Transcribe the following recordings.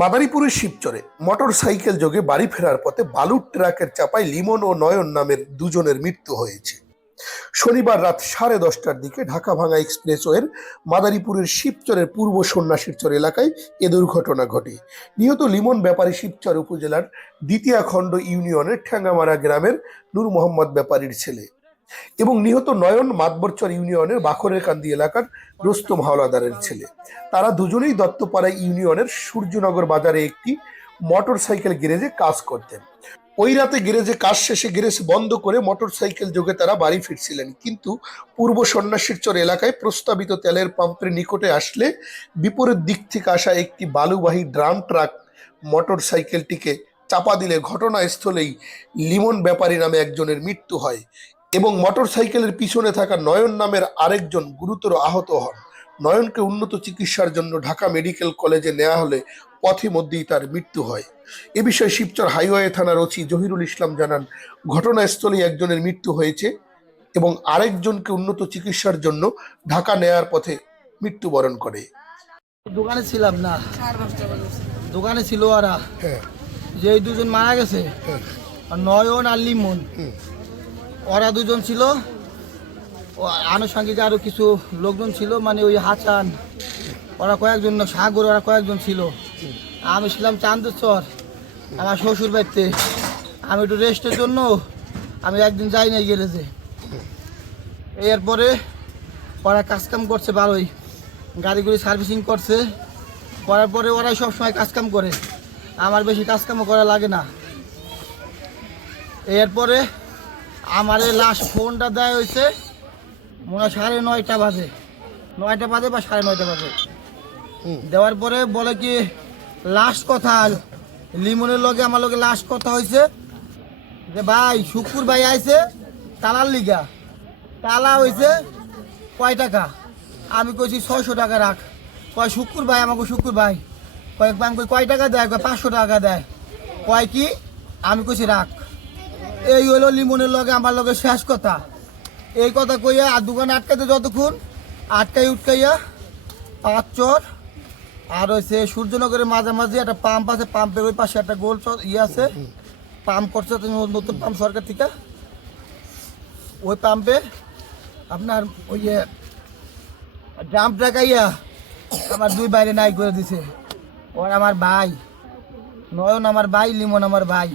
মাদারীপুরের শিবচরে motor cycle যোগে বাড়ি ফেরার পথে বালুর ট্রাকের চাপায় লিমন ও নয়ন নামের দুজনের মৃত্যু হয়েছে। শনিবার রাত সাড়ে দশটার দিকে ঢাকা ভাঙা এক্সপ্রেসওয়ের মাদারীপুরের শিবচরের পূর্ব সন্ন্যাসীরচর এলাকায় এ দুর্ঘটনা ঘটে। নিহত লিমন ব্যাপারী শিবচর উপজেলার দ্বিতীয় খণ্ড ইউনিয়নের ঠ্যাঙ্গামারা গ্রামের নূর মোহাম্মদ ব্যাপারীর ছেলে। এবং নিহত নয়ন মাতবরচর ইউনিয়নের বাখরের কান্দি এলাকার রোস্তম হাওলাদারের ছেলে। তারা দুজনেই দত্তপাড়া ইউনিয়নের সূর্যনগর বাজারে একটি মোটর সাইকেল গ্যারেজে কাজ করতেন। ওই রাতে গ্যারেজে কাজ শেষে গ্যারেজ বন্ধ করে মোটর সাইকেল যোগে তারা বাড়ি ফিরছিলেন। কিন্তু পূর্ব সন্ন্যাসীর চর এলাকায় প্রস্তাবিত তেলের পাম্পের নিকটে আসলে বিপরীত দিক থেকে আসা একটি বালুবাহী ড্রাম ট্রাক মোটর সাইকেলটিকে চাপা দিলে ঘটনাস্থলেই লিমন ব্যাপারী নামে একজনের মৃত্যু হয়। এবং মোটর সাইকেলের পিছনে থাকা নয়ন নামের আরেকজন গুরুতর আহত হন। নয়নকে উন্নত চিকিৎসার জন্য ঢাকা মেডিকেল কলেজে নেওয়া হলে পথে মধ্যেই তার মৃত্যু হয়। এ বিষয়ে শিবচর হাইওয়ে থানার ওসি জহিরুল ইসলাম জানান ঘটনাস্থলেই একজনের মৃত্যু হয়েছে এবং আরেকজনকে উন্নত চিকিৎসার জন্য ঢাকা নেয়ার পথে মৃত্যুবরণ করে। দোকানে ছিলাম না। দোকানে ছিল ওরা। হ্যাঁ। যে এই দুজন মারা গেছে হ্যাঁ। নয়ন আর লিমন। ওরা দুজন ছিল। আনুষঙ্গিক আরও কিছু লোকজন ছিল মানে ওই হাসান ওরা কয়েকজন সাগর, ওরা কয়েকজন ছিল। আমি ছিলাম চান্দেশ্বর, আমার শ্বশুর বাড়িতে। আমি একটু রেস্টের জন্য, আমি একদিন যাই নাই গ্যারেজে। এরপরে ওরা কাজকাম করছে ভালোই, গাড়িগুলি সার্ভিসিং করছে। করার পরে ওরাই সবসময় কাজকাম করে, আমার বেশি কাজকামও করা লাগে না। এরপরে আমার এই লাস্ট ফোনটা দেয় হয়েছে মনে সাড়ে নয়টা বাজে। নয়টা বাজে বা সাড়ে নয়টা বাজে। দেওয়ার পরে বলে কি লাস্ট কথা লিমনের লগে আমার লগে লাস্ট কথা হয়েছে যে ভাই শুকুর ভাই আইছে তালার লিগা। তালা হয়েছে কয় টাকা? আমি কইছি ছয়শো টাকা রাখ। কয় শুকুর ভাই আমাকে শুকুর ভাই। কয় আমি কই কয় টাকা দেয়? কয় পাঁচশো টাকা দেয়। কয় কি? আমি কইছি রাখ। এই হলো লিমনের লগে, আমার লগে শেষ কথা। এই কথা কইয়া আর দোকানে আটকাইতে যতক্ষণ, আটকাই উটকাইয়া পাঁচ চর, আর হচ্ছে সূর্যনগরের মাঝামাঝি একটা পাম্প আছে, পাম্পের ওই পাশে একটা গোল চর ইয়ে আছে। পাম্প করছে নতুন পাম্প সরকার থেকে। ওই পাম্পে আপনার ওই ড্রাম ট্রাকাইয়া আমার দুই বাইরে নাই করে দিছে। ওর আমার ভাই, নয়ন আমার ভাই, লিমন আমার ভাই।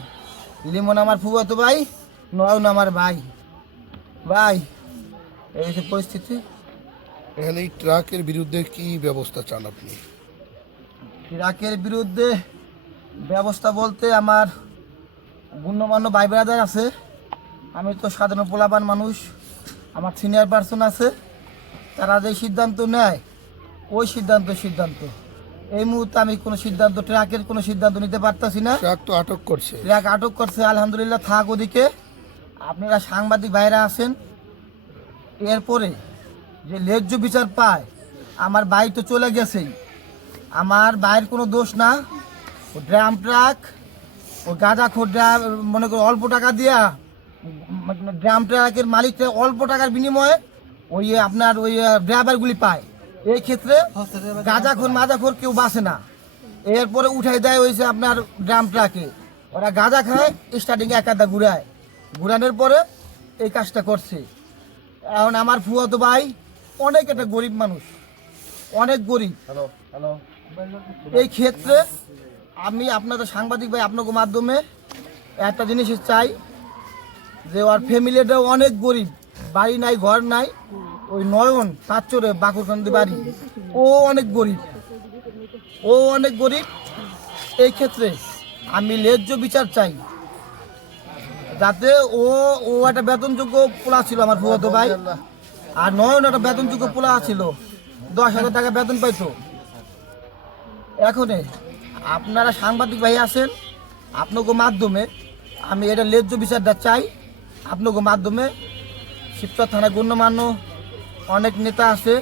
লিমন আমার ফুয়াতো ভাই নয়ন আমার ভাই। ভাই এই হচ্ছে পরিস্থিতি। এখানে এই ট্রাকের বিরুদ্ধে কি ব্যবস্থা চান আপনি? ট্রাকের বিরুদ্ধে ব্যবস্থা বলতে আমার গণ্যমান্য ভাই ব্রাদার আছে। আমি তো সাধারণ পোলাবান মানুষ। আমার সিনিয়র পার্সন আছে। তারা যে সিদ্ধান্ত নেয় ওই সিদ্ধান্ত সিদ্ধান্ত। এই মুহূর্তে আমি কোনো সিদ্ধান্ত ট্রাকের কোনো সিদ্ধান্ত নিতে পারতাছি না। ট্রাক তো আটক করছে। ট্রাক আটক করছে আলহামদুলিল্লাহ থাক ওদিকে। আপনারা সাংবাদিক ভাইরা আছেন। এরপরে যে ন্যায্য বিচার পায় আমার ভাই তো চলে গেছেই। আমার ভাইয়ের কোনো দোষ না। ও ড্রাম ট্রাক ও গাঁজা খোর ড্রাম মনে করো অল্প টাকা দিয়া মানে ড্রাম ট্রাকের মালিকটা অল্প টাকার বিনিময়ে ওই আপনার ওই ড্রাইভারগুলি পায়। এই ক্ষেত্রে গাঁজাখোর মাজাখোর কেউ বাসে না। এরপরে উঠাই দেয় হয়েছে আপনার ড্রাম ট্রাকে। ওরা গাঁজা খায় স্টার্টিংয়ে একাদা ঘুরায়। ঘুরানোর পরে এই কাজটা করছে। এখন আমার ফুয়াতো ভাই অনেক একটা গরিব মানুষ। অনেক গরিব। হ্যালো হ্যালো এই ক্ষেত্রে আমি আপনাদের সাংবাদিক ভাই আপনাকে মাধ্যমে একটা জিনিস চাই যে ওর ফ্যামিলিটাও অনেক গরিব। বাড়ি নাই ঘর নাই। ওই নয়ন পাঁচচরে বাকুরকান্দি বাড়ি। ও অনেক গরিব। ও অনেক গরিব। এই ক্ষেত্রে আমি ন্যায্য বিচার চাই। যাতে ও ও একটা বেতনযোগ্য পোলা ছিল আমার ফুয়াতো ভাই। আর নয়ন একটা বেতনযোগ্য পোলা ছিল। দশ হাজার টাকা বেতন পাইতো। এখন আপনারা সাংবাদিক ভাই আছেন, আপনাকে মাধ্যমে আমি এটা ন্যায্য বিচারটা চাই। আপনাকে মাধ্যমে শিবচর থানা গণ্যমান্য অনেক নেতা আছে